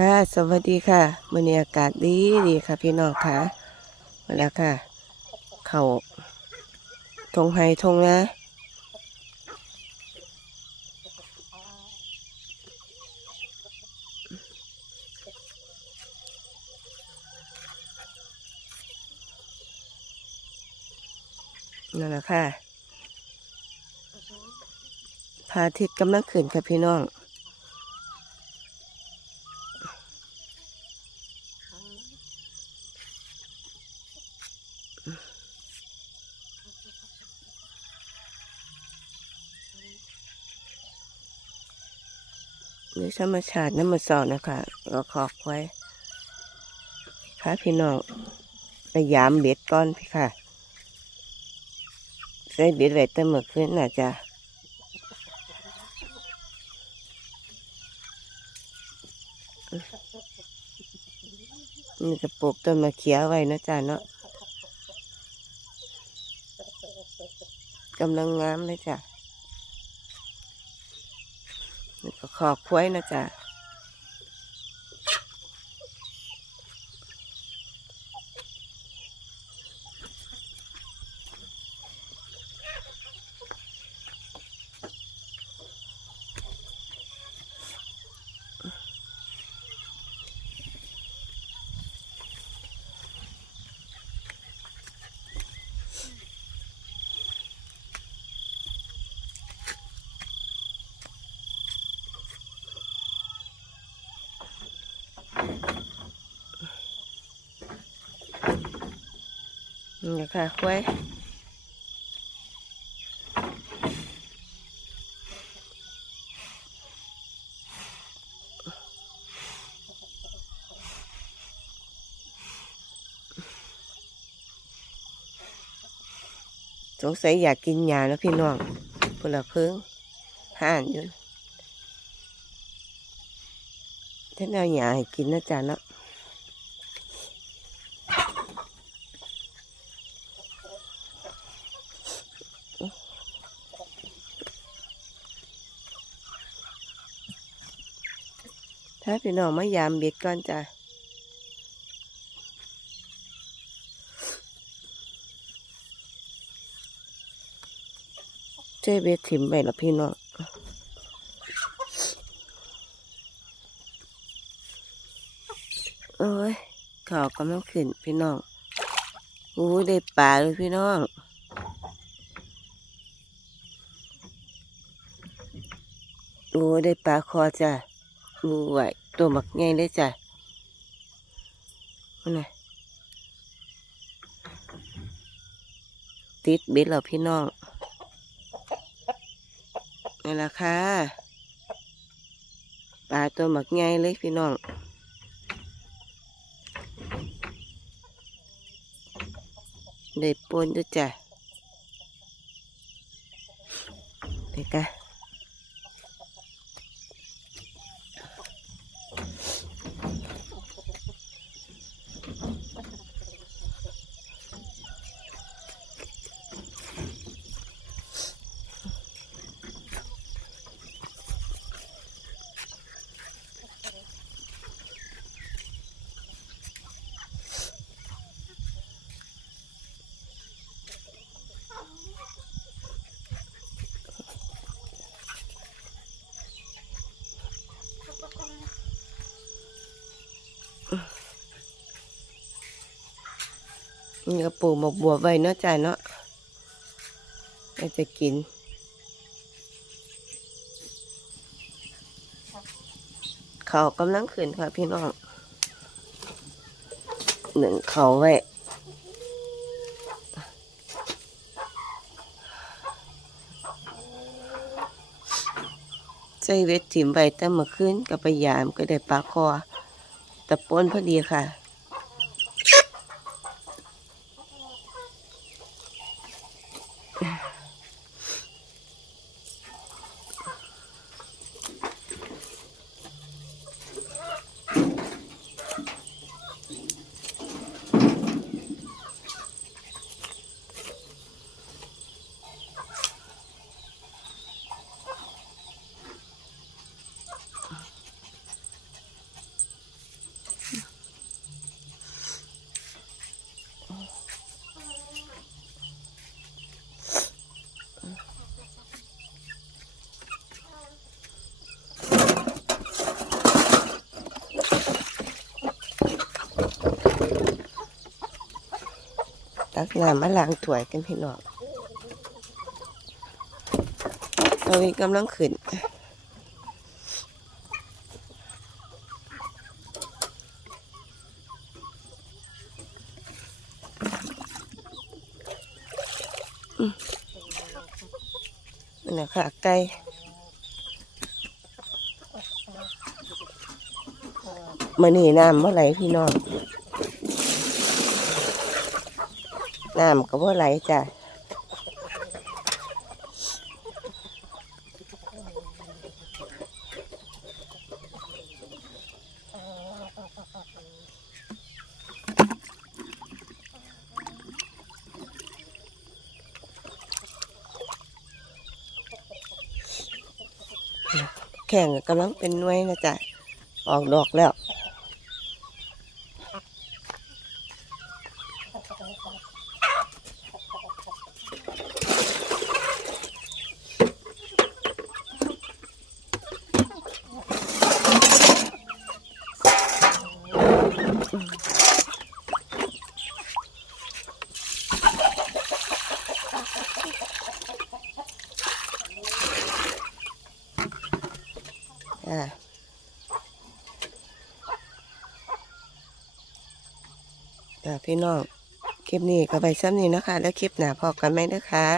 ค่ะ สวัสดีค่ะมื้อนี้อากาศดีดีค่ะ พี่น้องค่ะมาแล้วค่ะ เขาทงไฮทงนะนั่นแหละค่ะพระอาทิตย์กำลังขึ้นค่ะพี่น้อง หรือธรรมชาติน้ำมันสอนนะคะเราขอกไว้พาพี่น้องไปยามเบ็ดก้อนพี่ค่ะ ใส่เบ็ดไว้แต่เมื่อคืนน่ะจ้ะนี่จะปลูกต้นมะเขียไว้นะจ้ะเนาะกำลังงามเลยจ้ะ นี่ก็ขอกล้วยนะจ๊ะ นี่ค่ะกล้วยสงสัยอยากกินยาแล้วพี่น้องพุ่นลเพิ่งห่านอยู่ท่านเอายาให้กินนะจ๊ะเนาะ ถ้าพี่น้องมายามเบ็ดก่อนจ้ะเจ๊เบ็ดถิ่มไปแล้วพี่น้องโอ้ยข่ากำลังขึ้นพี่น้องโอ้ยได้ปลาเลยพี่น้องโอ้ยได้ปลาคอจ้ะ ดูไว้ตัวหมักใหญ่เลยจ้ะนั่นไงติดเบ็ดแล้วพี่น้องนี่ละค่ะปลาตัวหมักใหญ่เลยพี่น้องได้ปนด้วยจ้ะเด็กะ นี่ก็ปลูกหมกบัวไว้เนาะจ้ะเนาะเราจะกิน เขากำลังขึ้นค่ะพี่น้องหนึ่งเขาไว้ใจเวทถิ่มไว้แต่เมื่อคืนกับไปยามก็ได้ปลาคอตะปนพอดีค่ะ ตักน้ำมาล้างถ้วยกันพี่น้องตอนนี้กำลังขึ้นนั่นะค่ะไก่มื่อนี้น้ำเมื่อไหลพี่น้อง น้ำก็เมื่ไหลจ้ะแข่งกำลังเป็นหน่วยนะจ๊ะ ออกดอกแล้ว อ่าพี่น้อง คลิปนี้ก็ไปซ้ำนี้นะคะ แล้วคลิปหน้าพอกันไหมนะคะ